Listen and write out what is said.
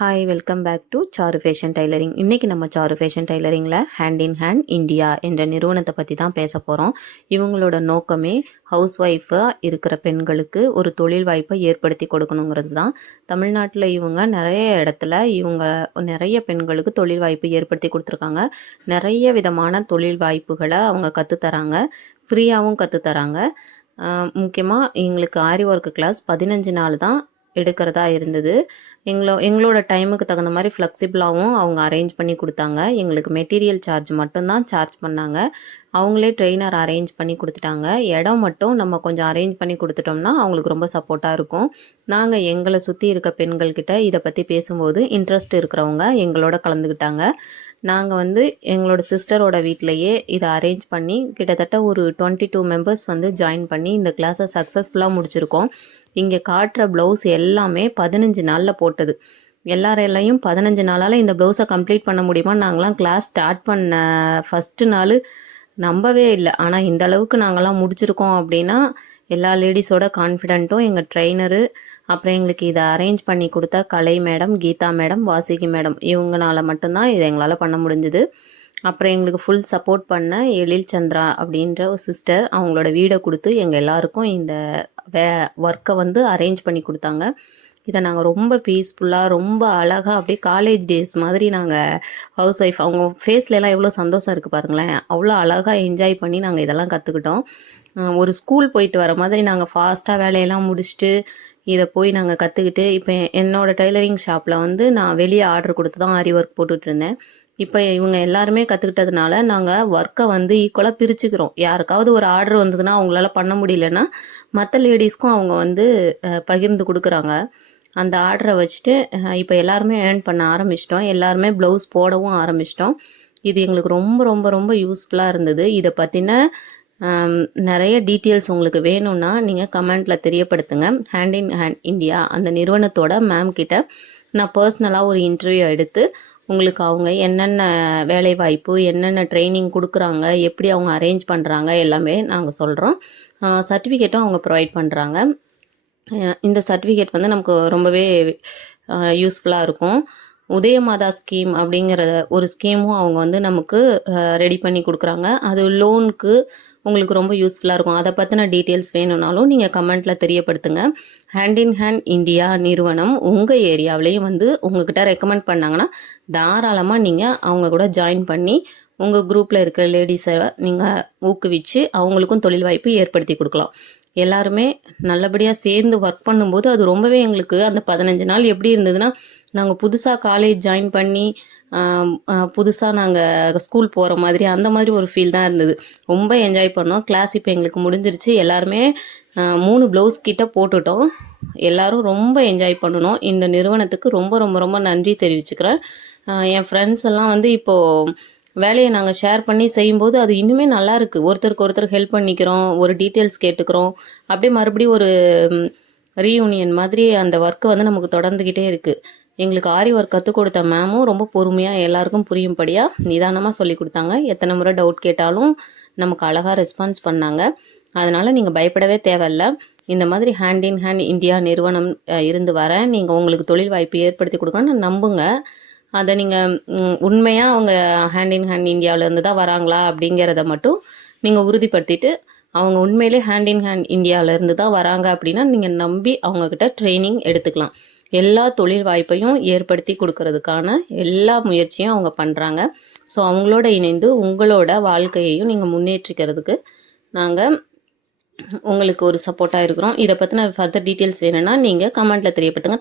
Hi welcome back to Charu fashion tailoring. இன்றைக்கி நம்ம Charu fashion டைலரிங்கில் ஹேண்ட் இன் ஹேண்ட் இந்தியா என்ற நிறுவனத்தை பற்றி தான் பேச போகிறோம். இவங்களோட நோக்கமே ஹவுஸ் ஒய்ஃபாக இருக்கிற பெண்களுக்கு ஒரு தொழில் வாய்ப்பை ஏற்படுத்தி கொடுக்கணுங்கிறது தான். தமிழ்நாட்டில் இவங்க நிறைய இடத்துல நிறைய பெண்களுக்கு தொழில் வாய்ப்பு ஏற்படுத்தி கொடுத்துருக்காங்க. நிறைய விதமான தொழில் வாய்ப்புகளை அவங்க கற்றுத்தராங்க, ஃப்ரீயாகவும் கற்றுத்தராங்க. முக்கியமாக எங்களுக்கு ஆரி ஒர்க் கிளாஸ் 15 நாள் தான் எடுக்கிறதா இருந்தது. எங்களோட டைமுக்கு தகுந்த மாதிரி ஃப்ளெக்சிபிளாகவும் அவங்க அரேஞ்ச் பண்ணி கொடுத்தாங்க. எங்களுக்கு மெட்டீரியல் சார்ஜ் மட்டும்தான் சார்ஜ் பண்ணாங்க. அவங்களே ட்ரெயினர் அரேஞ்ச் பண்ணி கொடுத்துட்டாங்க. இடம் மட்டும் நம்ம கொஞ்சம் அரேஞ்ச் பண்ணி கொடுத்துட்டோம்னா அவங்களுக்கு ரொம்ப சப்போர்ட்டாக இருக்கும். நாங்கள் எங்களை சுற்றி இருக்க பெண்கள்கிட்ட இதை பற்றி பேசும்போது இன்ட்ரெஸ்ட் இருக்கிறவங்க எங்களோட கலந்துக்கிட்டாங்க. நாங்கள் எங்களோட சிஸ்டரோட வீட்டிலையே இதை அரேஞ்ச் பண்ணி கிட்டத்தட்ட ஒரு 22 மெம்பர்ஸ் ஜாயின் பண்ணி இந்த கிளாஸை சக்ஸஸ்ஃபுல்லாக முடிச்சிருக்கோம். இங்கே காட்டுற ப்ளவுஸ் எல்லாமே 15 நாளில் போட்டது. எல்லாரையும் 15 நாளால் இந்த ப்ளவுஸை கம்ப்ளீட் பண்ண முடியுமா? நாங்களாம் கிளாஸ் ஸ்டார்ட் பண்ண ஃபஸ்ட்டு நாள் நம்பவே இல்லை. ஆனால் இந்த அளவுக்கு நாங்களாம் முடிச்சிருக்கோம் அப்படின்னா எல்லா லேடிஸோட கான்ஃபிடென்ட்டும் எங்கள் ட்ரெயினரு, அப்புறம் எங்களுக்கு இதை அரேஞ்ச் பண்ணி கொடுத்த Kalai madam, Geetha madam, Vasuki madam, இவங்களால மட்டும்தான் இதை எங்களால் பண்ண முடிஞ்சுது. அப்புறம் எங்களுக்கு ஃபுல் சப்போர்ட் பண்ண எழில் சந்திரா அப்படின்ற ஒரு சிஸ்டர் அவங்களோட வீடை கொடுத்து எங்கள் எல்லாருக்கும் இந்த ஒர்க்கை அரேஞ்ச் பண்ணி கொடுத்தாங்க. இதை நாங்கள் ரொம்ப பீஸ்ஃபுல்லாக, ரொம்ப அழகாக, அப்படியே காலேஜ் டேஸ் மாதிரி நாங்கள் ஹவுஸ் ஒய்ஃப் அவங்க ஃபேஸ்லலாம் எவ்வளோ சந்தோஷம் இருக்குது பாருங்களேன். அவ்வளோ அழகாக என்ஜாய் பண்ணி நாங்கள் இதெல்லாம் கற்றுக்கிட்டோம். ஒரு ஸ்கூல் போயிட்டு வர மாதிரி நாங்கள் ஃபாஸ்ட்டாக வேலையெல்லாம் முடிச்சுட்டு இதை போய் நாங்கள் கற்றுக்கிட்டு, இப்போ என்னோடய டெய்லரிங் ஷாப்பில் நான் வெளியே ஆர்டர் கொடுத்து தான் ஆரி ஒர்க் போட்டுட்ருந்தேன். இப்போ இவங்க எல்லாருமே கற்றுக்கிட்டதுனால நாங்கள் ஒர்க்கை ஈக்குவலாக பிரிச்சுக்கிறோம். யாருக்காவது ஒரு ஆர்டர் வந்ததுன்னா அவங்களால பண்ண முடியலன்னா மற்ற லேடிஸ்க்கும் அவங்க பகிர்ந்து கொடுக்குறாங்க. அந்த ஆர்டரை வச்சுட்டு இப்போ எல்லாருமே ஏர்ன் பண்ண ஆரம்பிச்சிட்டோம். எல்லாருமே ப்ளவுஸ் போடவும் ஆரம்பிச்சிட்டோம். இது எங்களுக்கு ரொம்ப ரொம்ப ரொம்ப யூஸ்ஃபுல்லாக இருந்தது. இதை பற்றின நிறைய டீட்டெயில்ஸ் உங்களுக்கு வேணும்னா நீங்கள் கமெண்ட்டில் தெரியப்படுத்துங்க. ஹேண்ட் இன் ஹேண்ட் இந்தியா அந்த நிறுவனத்தோட மேம் கிட்ட நான் பர்சனலாக ஒரு இன்டர்வியூ எடுத்து உங்களுக்கு அவங்க என்னென்ன வேலைவாய்ப்பு, என்னென்ன ட்ரைனிங் கொடுக்குறாங்க, எப்படி அவங்க அரேஞ்ச் பண்ணுறாங்க எல்லாமே நாங்கள் சொல்கிறோம். சர்டிஃபிகேட்டும் அவங்க ப்ரொவைட் பண்ணுறாங்க. இந்த சர்டிஃபிகேட் நமக்கு ரொம்பவே யூஸ்ஃபுல்லாக இருக்கும். உதயமாதா ஸ்கீம் அப்படிங்கிற ஒரு ஸ்கீமும் அவங்க நமக்கு ரெடி பண்ணி கொடுக்குறாங்க. அது லோனுக்கு உங்களுக்கு ரொம்ப யூஸ்ஃபுல்லாக இருக்கும். அதை பற்றின டீட்டெயில்ஸ் வேணும்னாலும் நீங்கள் கமெண்ட்டில் தெரியப்படுத்துங்க. ஹேண்ட் இன் ஹேண்ட் இந்தியா நிறுவனம் உங்கள் ஏரியாவிலையும் உங்ககிட்ட ரெக்கமெண்ட் பண்ணாங்கன்னா தாராளமாக நீங்கள் அவங்க கூட ஜாயின் பண்ணி உங்கள் குரூப்பில் இருக்கிற லேடிஸை நீங்கள் ஊக்குவிச்சு அவங்களுக்கும் தொழில் வாய்ப்பு ஏற்படுத்தி கொடுக்கலாம். எல்லாருமே நல்லபடியாக சேர்ந்து ஒர்க் பண்ணும்போது அது ரொம்பவே எங்களுக்கு அந்த 15 நாள் எப்படி இருந்ததுன்னா, நாங்கள் புதுசாக காலேஜ் ஜாயின் பண்ணி புதுசாக நாங்கள் ஸ்கூல் போகிற மாதிரி அந்த மாதிரி ஒரு ஃபீல் தான் இருந்தது. ரொம்ப என்ஜாய் பண்ணோம். கிளாஸ் இப்போ எங்களுக்கு முடிஞ்சிருச்சு. எல்லாருமே 3 ப்ளவுஸ் கிட்ட போட்டுட்டோம். எல்லோரும் ரொம்ப என்ஜாய் பண்ணணும். இந்த நிறுவனத்துக்கு ரொம்ப ரொம்ப ரொம்ப நன்றி தெரிவிச்சுக்கிறேன். என் ஃப்ரெண்ட்ஸ் எல்லாம் இப்போது வேலையை நாங்கள் ஷேர் பண்ணி செய்யும்போது அது இன்னுமே நல்லா இருக்குது. ஒருத்தருக்கு ஒருத்தர் ஹெல்ப் பண்ணிக்கிறோம், ஒரு டீட்டெயில்ஸ் கேட்டுக்கிறோம். அப்படியே மறுபடியும் ஒரு ரீயூனியன் மாதிரி அந்த ஒர்க்கு நமக்கு தொடர்ந்துக்கிட்டே இருக்குது. எங்களுக்கு ஆரி ஒர்க் கற்றுக் கொடுத்த மேமும் ரொம்ப பொறுமையாக எல்லாருக்கும் புரியும்படியாக நிதானமாக சொல்லி கொடுத்தாங்க. எத்தனை முறை டவுட் கேட்டாலும் நமக்கு அழகாக ரெஸ்பான்ஸ் பண்ணாங்க. அதனால் நீங்கள் பயப்படவே தேவையில்லை. இந்த மாதிரி ஹேண்ட் இன் ஹேண்ட் இந்தியா நிறுவனம் இருந்து நீங்கள் உங்களுக்கு தொழில் வாய்ப்பு ஏற்படுத்தி கொடுக்கணும்னு நம்புங்க. அதை நீங்கள் உண்மையாக அவங்க ஹேண்ட் இன் ஹேண்ட் இந்தியாவிலேருந்து தான் வராங்களா அப்படிங்கிறத மட்டும் நீங்கள் உறுதிப்படுத்திட்டு அவங்க உண்மையிலே ஹேண்ட் இன் ஹேண்ட் இந்தியாவிலேருந்து தான் வராங்க அப்படின்னா நீங்கள் நம்பி அவங்கக்கிட்ட ட்ரைனிங் எடுத்துக்கலாம். எல்லா தொழில் வாய்ப்பையும் ஏற்படுத்தி கொடுக்கறதுக்கான எல்லா முயற்சியும் அவங்க பண்ணுறாங்க. ஸோ அவங்களோட இணைந்து உங்களோட வாழ்க்கையையும் நீங்கள் முன்னேற்றிக்கிறதுக்கு நாங்கள் உங்களுக்கு ஒரு சப்போர்ட்டாக இருக்கிறோம். இதை பற்றின ஃபர்தர் டீட்டெயில்ஸ் வேணும்னா நீங்கள் கமெண்ட்டில் தெரியப்படுத்துங்க.